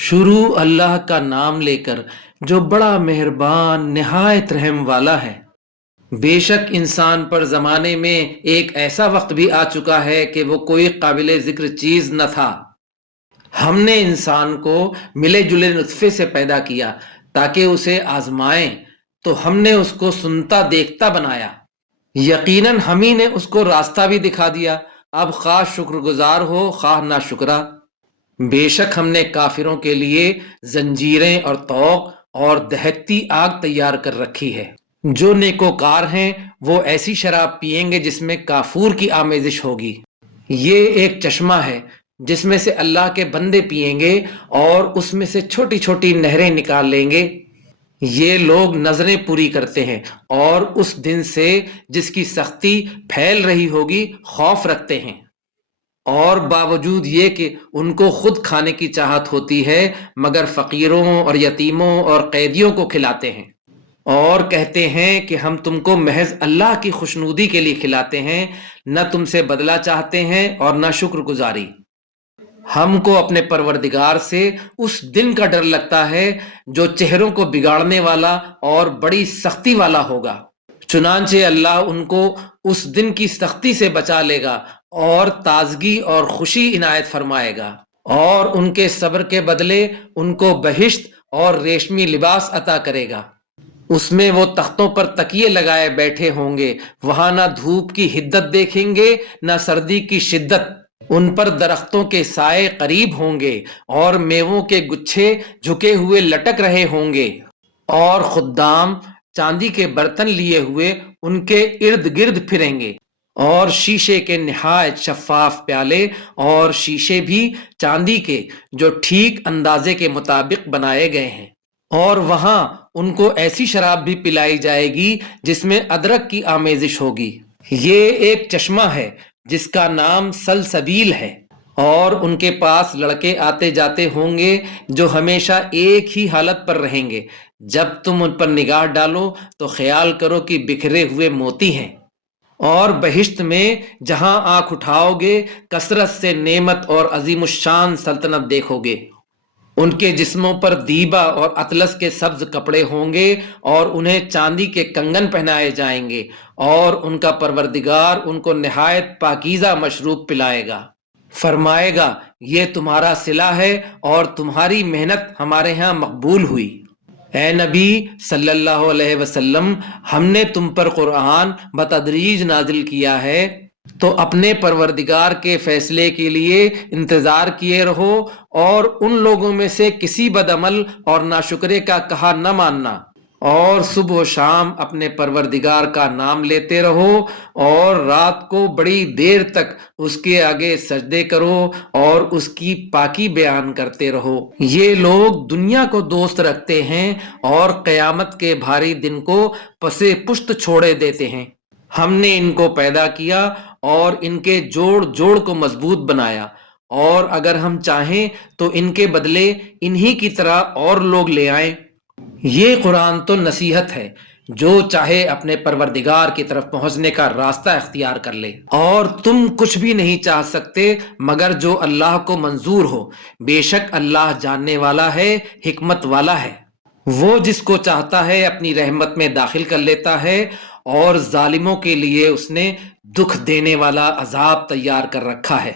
شروع اللہ کا نام لے کر جو بڑا مہربان نہایت رحم والا ہے۔ بے شک انسان پر زمانے میں ایک ایسا وقت بھی آ چکا ہے کہ وہ کوئی قابل ذکر چیز نہ تھا۔ ہم نے انسان کو ملے جلے نطفے سے پیدا کیا تاکہ اسے آزمائیں، تو ہم نے اس کو سنتا دیکھتا بنایا۔ یقیناً ہم ہی نے اس کو راستہ بھی دکھا دیا، اب خواہ شکر گزار ہو خواہ نہ شکرا۔ بے شک ہم نے کافروں کے لیے زنجیریں اور طوق اور دہکتی آگ تیار کر رکھی ہے۔ جو نیکوکار ہیں وہ ایسی شراب پیئیں گے جس میں کافور کی آمیزش ہوگی۔ یہ ایک چشمہ ہے جس میں سے اللہ کے بندے پیئیں گے اور اس میں سے چھوٹی چھوٹی نہریں نکال لیں گے۔ یہ لوگ نظریں پوری کرتے ہیں اور اس دن سے جس کی سختی پھیل رہی ہوگی خوف رکھتے ہیں، اور باوجود یہ کہ ان کو خود کھانے کی چاہت ہوتی ہے مگر فقیروں اور یتیموں اور قیدیوں کو کھلاتے ہیں، اور کہتے ہیں کہ ہم تم کو محض اللہ کی خوشنودی کے لیے کھلاتے ہیں، نہ تم سے بدلہ چاہتے ہیں اور نہ شکر گزاری۔ ہم کو اپنے پروردگار سے اس دن کا ڈر لگتا ہے جو چہروں کو بگاڑنے والا اور بڑی سختی والا ہوگا۔ چنانچہ اللہ ان کو اس دن کی سختی سے بچا لے گا اور تازگی اور خوشی عنایت فرمائے گا، اور ان کے صبر کے بدلے ان کو بہشت اور ریشمی لباس عطا کرے گا۔ اس میں وہ تختوں پر تکیے لگائے بیٹھے ہوں گے، وہاں نہ دھوپ کی حدت دیکھیں گے نہ سردی کی شدت۔ ان پر درختوں کے سائے قریب ہوں گے اور میووں کے گچھے جھکے ہوئے لٹک رہے ہوں گے، اور خدام چاندی کے برتن لیے ہوئے ان کے ارد گرد پھریں گے، اور شیشے کے نہایت شفاف پیالے اور شیشے بھی چاندی کے جو ٹھیک اندازے کے مطابق بنائے گئے ہیں، اور وہاں ان کو ایسی شراب بھی پلائی جائے گی جس میں ادرک کی آمیزش ہوگی۔ یہ ایک چشمہ ہے جس کا نام سلسبیل ہے، اور ان کے پاس لڑکے آتے جاتے ہوں گے جو ہمیشہ ایک ہی حالت پر رہیں گے۔ جب تم ان پر نگاہ ڈالو تو خیال کرو کہ بکھرے ہوئے موتی ہیں، اور بہشت میں جہاں آنکھ اٹھاؤ گے کثرت سے نعمت اور عظیم الشان سلطنت دیکھو گے۔ ان کے جسموں پر دیبا اور اطلس کے سبز کپڑے ہوں گے اور انہیں چاندی کے کنگن پہنائے جائیں گے، اور ان کا پروردگار ان کو نہایت پاکیزہ مشروب پلائے گا، فرمائے گا یہ تمہارا صلہ ہے اور تمہاری محنت ہمارے ہاں مقبول ہوئی۔ اے نبی صلی اللہ علیہ وسلم، ہم نے تم پر قرآن بتدریج نازل کیا ہے، تو اپنے پروردگار کے فیصلے کے لیے انتظار کیے رہو، اور ان لوگوں میں سے کسی بدعمل اور ناشکرے کا کہا نہ ماننا، اور صبح و شام اپنے پروردگار کا نام لیتے رہو، اور رات کو بڑی دیر تک اس کے آگے سجدے کرو اور اس کی پاکی بیان کرتے رہو۔ یہ لوگ دنیا کو دوست رکھتے ہیں اور قیامت کے بھاری دن کو پسے پشت چھوڑے دیتے ہیں۔ ہم نے ان کو پیدا کیا اور ان کے جوڑ جوڑ کو مضبوط بنایا، اور اگر ہم چاہیں تو ان کے بدلے انہی کی طرح اور لوگ لے آئیں۔ یہ قرآن تو نصیحت ہے، جو چاہے اپنے پروردگار کی طرف پہنچنے کا راستہ اختیار کر لے، اور تم کچھ بھی نہیں چاہ سکتے مگر جو اللہ کو منظور ہو۔ بے شک اللہ جاننے والا ہے، حکمت والا ہے۔ وہ جس کو چاہتا ہے اپنی رحمت میں داخل کر لیتا ہے، اور ظالموں کے لیے اس نے دکھ دینے والا عذاب تیار کر رکھا ہے۔